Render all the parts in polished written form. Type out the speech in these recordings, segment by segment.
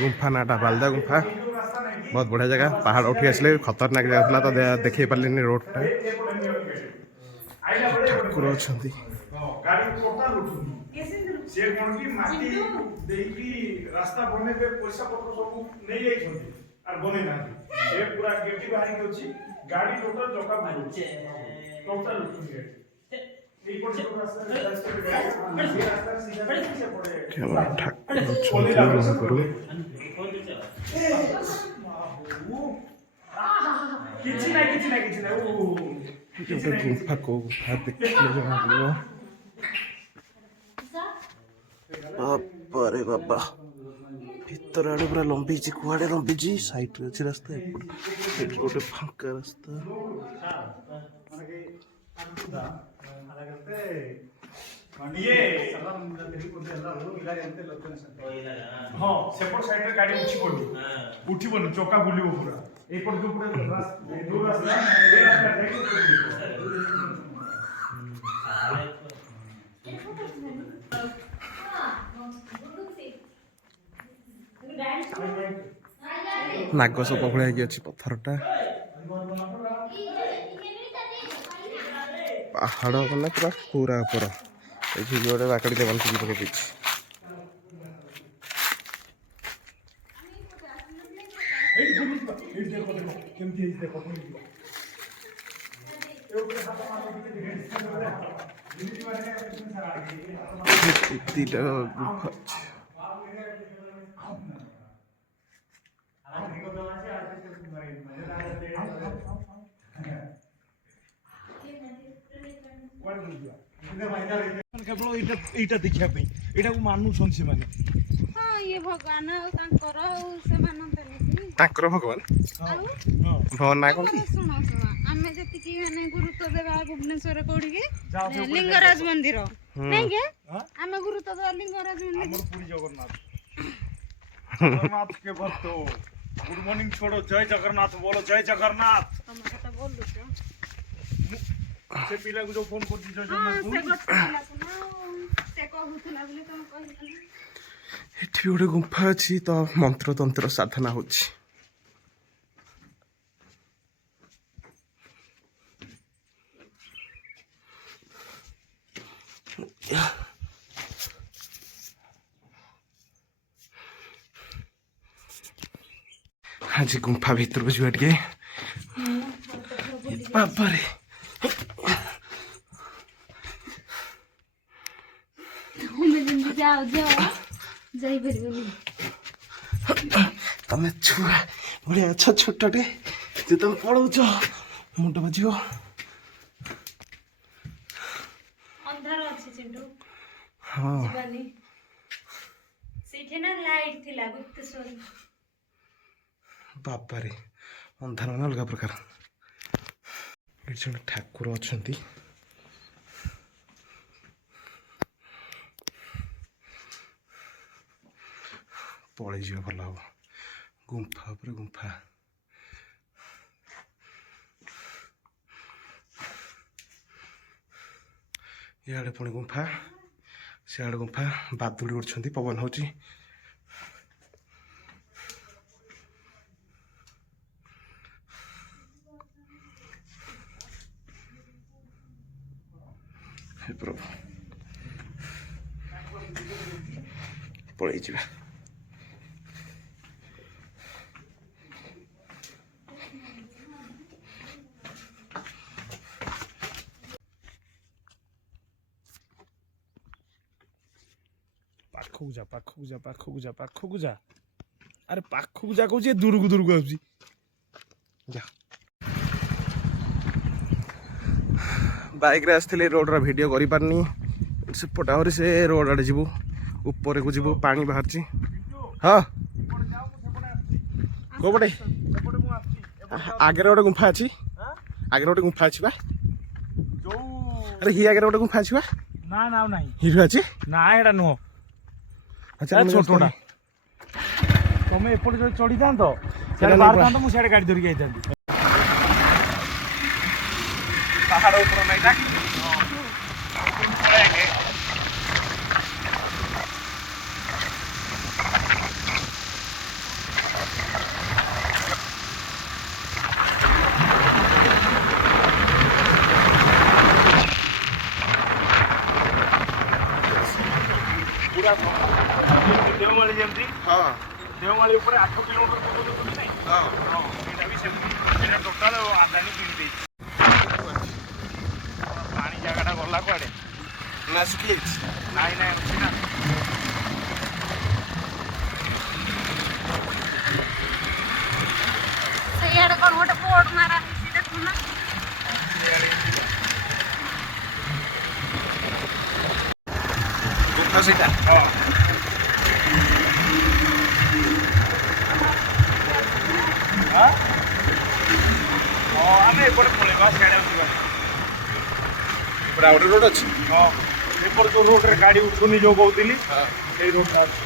गुंफा नाटा बालदा गुंफा बहुत बढ़िया जगह पहाड़ उठी आसले खतरनाक जगह तो देखे पारे रोडटा ठाकुर अच्छा रास्ता बनेबे पैसा पत्र सब नहीं जाइछन्ती आर बने ना ए पूरा गेटी बाहरी के अछि गाड़ी टोटल चका बुलुछि टोटल लुटुछि ए पर जो रास्ता सीधा से पड़े केवल ठाकुर अच्छा करू किछि ना ओ गुंफा को गुंफा देखले जमा पड़ो बाबा रे बाबा भीतर आड़े पूरा लंबी कुआड़े लंबी साइड रे अच्छी रास्ता एपट गोटे फांका रास्ता ये हाँ सेपट साइड रे गाड़ी उठी पड़ो चक्का बुलिबो पूरा एपट जो पूरा दो रास्ता ए रास्ता नाग सब भाई अच्छी पत्थरटा पहाड़ मैंने पूरा पूरा ऊपर ये गोटे बाकड़ी देवाल की पकड़ दी गुफा केवल एटा देखिया पे एटा को मानुछन से माने हां ये भगवान तांकर से मानते तांकर भगवान भगवान ना कोन सुनो सुनो आमे जति की माने गुरुत्व देवा भुवनेश्वर कोडी के लिंगराज मंदिर नहीं के आमे गुरुत्व देवा लिंगराज मंदिर हमर पुरी जगन्नाथ जगन्नाथ के भक्त गुड मॉर्निंग छोड़ो जय जगन्नाथ बोलो जय जगन्नाथ तुम कथा बोल लो से पिला को जो फोन कर दी जगन्नाथ से गटला से कहउथला बोले तुम कहिला एठी गोटे गुंफा अच्छी तो मंत्र तंत्र साधना होची आज गुंफा भीतर बुझुआ टे बाबा रे जाओ जाओ जाई परबनी तमे छुआ बड़े अच्छा छोटटे जे तुम पड़ौछ मुंड बजियो अंधार अछि चिंटू हां जीवानी सेठे ना लाइट थिला गुप्तेश्वर बाबा रे अंधार मन अलग प्रकार एठी जण ठाकुर अछंती पड़े जा भल हम गुंफा पर गुंफा इे पुणी गुंफा सियाड़े गुंफा बादुड़ी उड़छंती पवन होची हे प्रभु पड़े जा पाखକୁ जा अरे पाखକୁ जा कहूँ दूर को आउची जा बाइक रे आसले रोड रा वीडियो करि पारनी से पटावरी से रोड आड़े जीवु ऊपर को जीवु पानी बाहर छी हां को बडे आगे रोड गुंफा अछि आगे रोड गुंफा अछि बा जो अरे ही आगे रोड गुंफा अछि बा ना ना नहीं ही अछि ना एडा नो अच्छा छोटोटा तमे एपट जो चढ़ी था तो सेड बाहर था तो मु सेड गाड़ी धरि गई था पहाड़ ऊपर नहीं था ପୁରା ଦେଓମାଳି ଯେମିତି ହଁ ଦେଓମାଳି ଉପରେ 8 କିଲୋମିଟର ପର୍ଯ୍ୟନ୍ତ ନାହିଁ ହଁ ସେଇଟା ବି ସେମିତି ସେଇଟା ଟୋଟାଲ ଆଦାନୀ କିଣି ଦେଇଛି ପାଣି ଜାଗାଟା ଗଲା କୁଆଡ଼େ ନା ଶୁଖିଯାଇଛି ନାଇଁ ନାଇଁ ଅଛି ନା ସେଇଆଡେ କଣ ଗୋଟେ ବୋର୍ଡ ମାରା ହେଇଛି ଦେଖୁନ ଗୁମ୍ଫା ସେଇଟା ହଁ ଆମେ ଏପଟେ ପଳେଇବା ସିଆଡ଼େ ଯିବା ଏପଟେ ଆଉ ଗୋଟେ ରୋଡ଼ ଅଛି ହଁ ଏପଟେ ଯେଉଁ ରୋଡ଼ରେ ଗାଡ଼ି ଉଠୁନି ଯେଉଁ କହୁଥିଲି ସେଇ ରୋଡ଼ଟା ଅଛି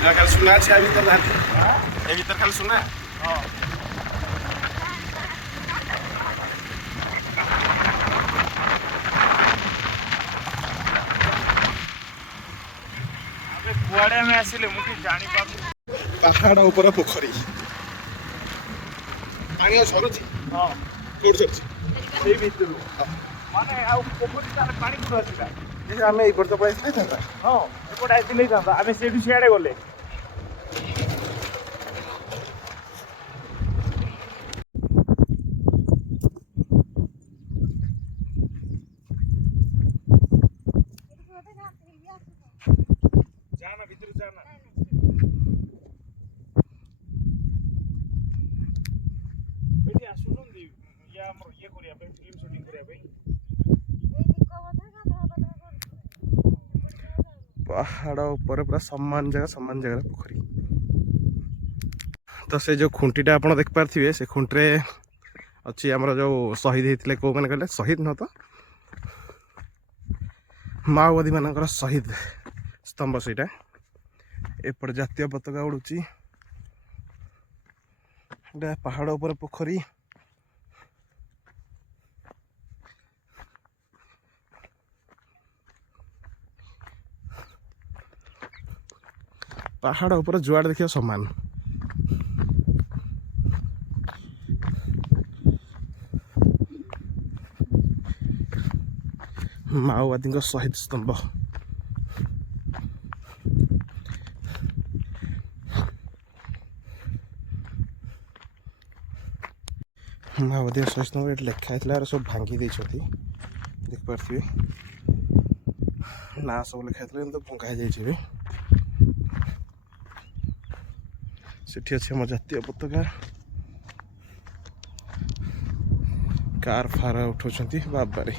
ଖାଲି ସୁନା ଅଛି ଆ ଭିତରେ ନାହାନ୍ତି ଏ ଭିତରେ ଖାଲି ସୁନା ହଁ ଆମେ କୁଆଡ଼େ ଆମେ ଆସିଲେ ମୁଁ କିଛି ଜାଣିପାରୁନି ପାହାଡ଼ ଉପରେ ପୋଖରୀ ପାଣି ଆଉ ସରୁଛି ହଁ କୋଉଠି ସରୁଛି ସେଇ ଭିତରୁ ମାନେ ଆଉ ପୋଖରୀ ତାହେଲେ ପାଣି କୋଉଠୁ ଆସିଲା ଆମେ ଏଇପଟେ ତ ପଳେଇ ଆସିଲେ ହଁ ଏପଟେ ଆସିଲେ ହେଇଥାନ୍ତା ଆମେ ସେଇଠୁ ସିଆଡ଼େ ଗଲେ ଯାନା ଭିତରୁ ଯାନା ଏଠି ଆସୁଛନ୍ତି ଇଏ ଆମର ଇଏ କରିବା ପାଇଁ ଫିଲ୍ମ ସୁଟିଂ କରିବା ପାଇଁ ପାହାଡ଼ ଉପରେ ପୁରା ସମାନ ଜାଗାରେ ପୋଖରୀ ତ ସେ ଯେଉଁ ଖୁଣ୍ଟିଟା ଆପଣ ଦେଖିପାରୁଥିବେ ସେ ଖୁଣ୍ଟିରେ ଅଛି ଆମର ଯେଉଁ ଶହୀଦ ହେଇଥିଲେ କେଉଁମାନେ କହିଲେ ଶହୀଦ ନୁହଁ ତ ମାଓବାଦୀ ମାନଙ୍କର ଶହୀଦ ସ୍ତମ୍ଭ ସେଇଟା ଏପଟେ ଜାତୀୟ ପତାକା ଉଡ଼ୁଛି ଏଇଟା ପାହାଡ଼ ଉପରେ ପୋଖରୀ ପାହାଡ଼ ଉପରେ ଯୁଆଡ଼େ ଦେଖିବ ସମାନ ମାଓବାଦୀଙ୍କ ଶହୀଦ ସ୍ତମ୍ଭ ମାଓବାଦୀ ଶହୀଦ ସ୍ତମ୍ଭ ଏଠି ଲେଖା ହେଇଥିଲା ସବୁ ଭାଙ୍ଗି ଦେଇଛନ୍ତି ଦେଖିପାରୁଥିବେ ନା ସବୁ ଲେଖା ହେଇଥିଲା କିନ୍ତୁ ଭଙ୍ଗା ହେଇଯାଇଛି ଏବେ ସେଠି ଅଛି ଆମ ଜାତୀୟ ପତାକା କାର ଫାର ଉଠାଉଛନ୍ତି ବାବାରେ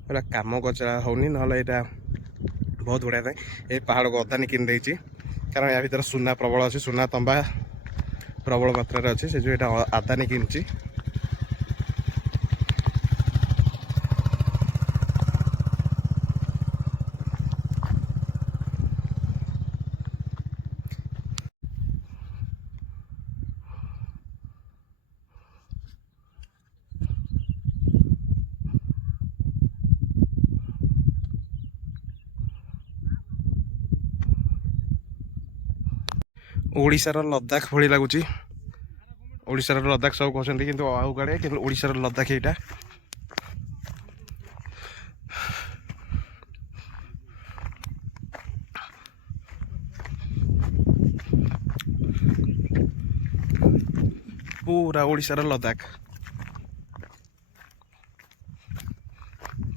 ପୁରା କାମ କଚା ହେଉନି ନହେଲେ ଏଇଟା ବହୁତ ବଢ଼ିଆ ଥାଏ ଏ ପାହାଡ଼କୁ ଅଦାନୀ କିଣି ଦେଇଛି କାରଣ ୟା ଭିତରେ ସୁନା ପ୍ରବଳ ଅଛି ସୁନା ତମ୍ବା ପ୍ରବଳ ମାତ୍ରାରେ ଅଛି ସେ ଯେଉଁ ଏଇଟା ଆଦାନୀ କିଣିଛି ଓଡ଼ିଶାର ଲଦାଖ ଭଳି ଲାଗୁଛି ଓଡ଼ିଶାର ଲଦାଖ ସବୁ କହୁଛନ୍ତି କିନ୍ତୁ ଆଉ କୁଆଡ଼େ କିନ୍ତୁ ଓଡ଼ିଶାର ଲଦାଖ ଏଇଟା ପୁରା ଓଡ଼ିଶାର ଲଦାଖ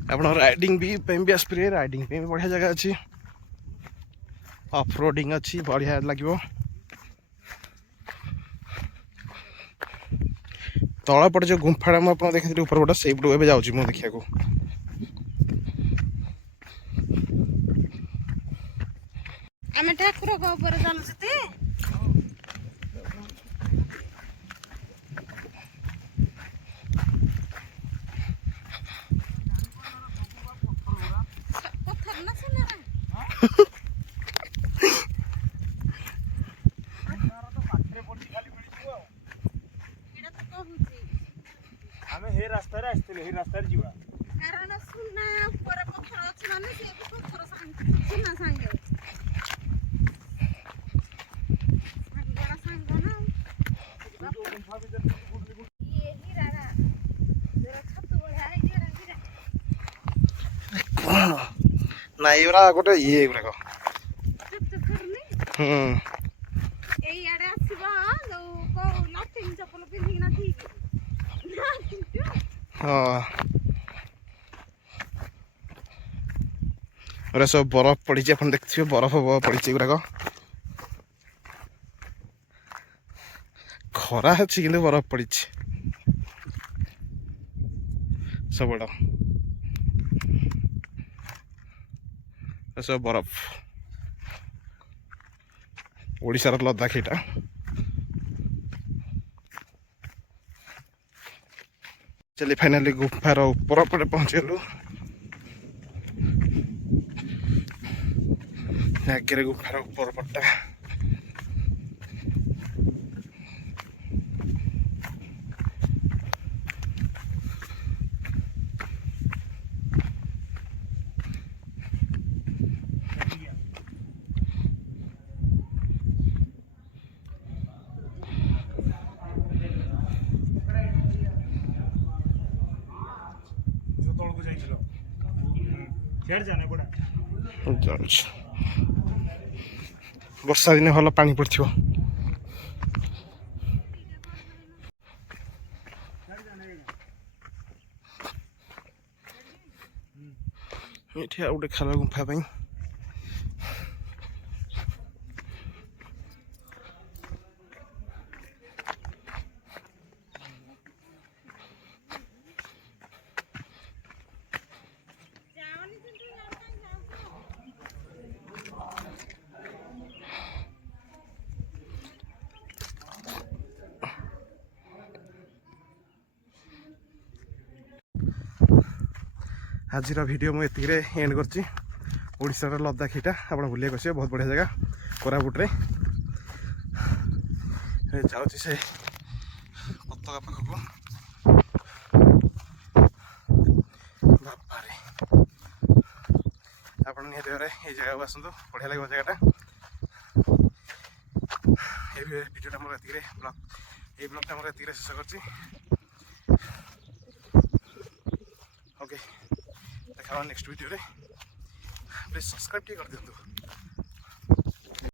ଆପଣ ରାଇଡିଂ ପାଇଁ ବି ଆସିପାରିବେ ରାଇଡିଂ ପାଇଁ ବି ବଢ଼ିଆ ଜାଗା ଅଛି ଅଫ୍ ରୋଡ଼ିଂ ଅଛି ବଢ଼ିଆ ଲାଗିବ ତଳ ପଟେ ଯେଉଁ ଗୁମ୍ଫାଟା ମୁଁ ଆପଣଙ୍କୁ ଦେଖିଥିଲି ଉପର ପଟ ସେଇପଟୁ ଏବେ ଯାଉଛି ମୁଁ ଦେଖିବାକୁ। ଆମେ ଠାକୁରଙ୍କ ଉପରେ ଚାଲୁଛୁ ତେ ପଥର ନା ସୁନା ଆମେ ହେ ରାସ୍ତାରେ ଆସିଥିଲେ ହେ ରାସ୍ତାରେ ଯିବା କାରଣ ସୁନା ଉପରେ ପଥର ଅଛି ମାନେ ସେ ପଥର ସାଙ୍ଗେ ସୁନା ସାଙ୍ଗେ ସାଙ୍ଗ ନା ଇଏ ହୀରା ଛତୁ ଭଳିଆ ହୀରା ନା ଏଗୁଡ଼ା ଗୋଟେ ଇଏ ଏଗୁଡ଼ାକ। ଏଇଆଡେ ଆସିବ ଯୋଉ କୋଉ ଲାଟିନ ଚପଲ ପିନ୍ଧିକିନା ଠିକ ହଁ ଏଗୁଡ଼ା ସବୁ ବରଫ ପଡ଼ିଛି ଆପଣ ଦେଖିଥିବେ ବରଫ ପଡ଼ିଛି ଏଗୁଡ଼ାକ। ଖରା ଅଛି କିନ୍ତୁ ବରଫ ପଡ଼ିଛି ସବୁଆଡ଼ ସବୁ ବରଫ। ଓଡ଼ିଶାର ଲଦାଖ ଏଇଟା। ଚାଲି ଫାଇନାଲି ଗୁମ୍ଫାର ଉପର ପଟେ ପହଞ୍ଚିଗଲୁ। ଆଗରେ ଗୁମ୍ଫାର ଉପର ପଟଟା ତଳକୁ ଯାଇଥିଲ ସିଆଡ଼େ ଜାନେ ପଡ଼ା ଯାଉଛି। ବର୍ଷା ଦିନେ ଭଲ ପାଣି ପଡ଼ିଥିବ। ଏଠି ଆଉ ଗୋଟେ ଖାଲ ଗୁମ୍ଫା ପାଇଁ ଆଜିର ଭିଡ଼ିଓ ମୁଁ ଏତିକିରେ ଏଣ୍ଡ କରିଛି। ଓଡ଼ିଶାର ଲଦାଖ ଏଇଟା ଆପଣ ବୁଲିବାକୁ ଆସିବେ ବହୁତ ବଢ଼ିଆ ଜାଗା କୋରାପୁଟରେ। ଯାଉଛି ସେ ପତାକା ପାଖକୁ। ବାବାରେ ଆପଣ ନିହାତି ଭାବରେ ଏଇ ଜାଗାକୁ ଆସନ୍ତୁ ବଢ଼ିଆ ଲାଗିବ ଜାଗାଟା। এই ভিডিওটা আমার এতিকে এই ব্লগটা আমার এতিকে শেষ করছি। ওকে দেখা নেক্সট ভিডিওরে। প্লিজ সবসক্রাইব ଟିକେ କରିଦିଅନ୍ତୁ।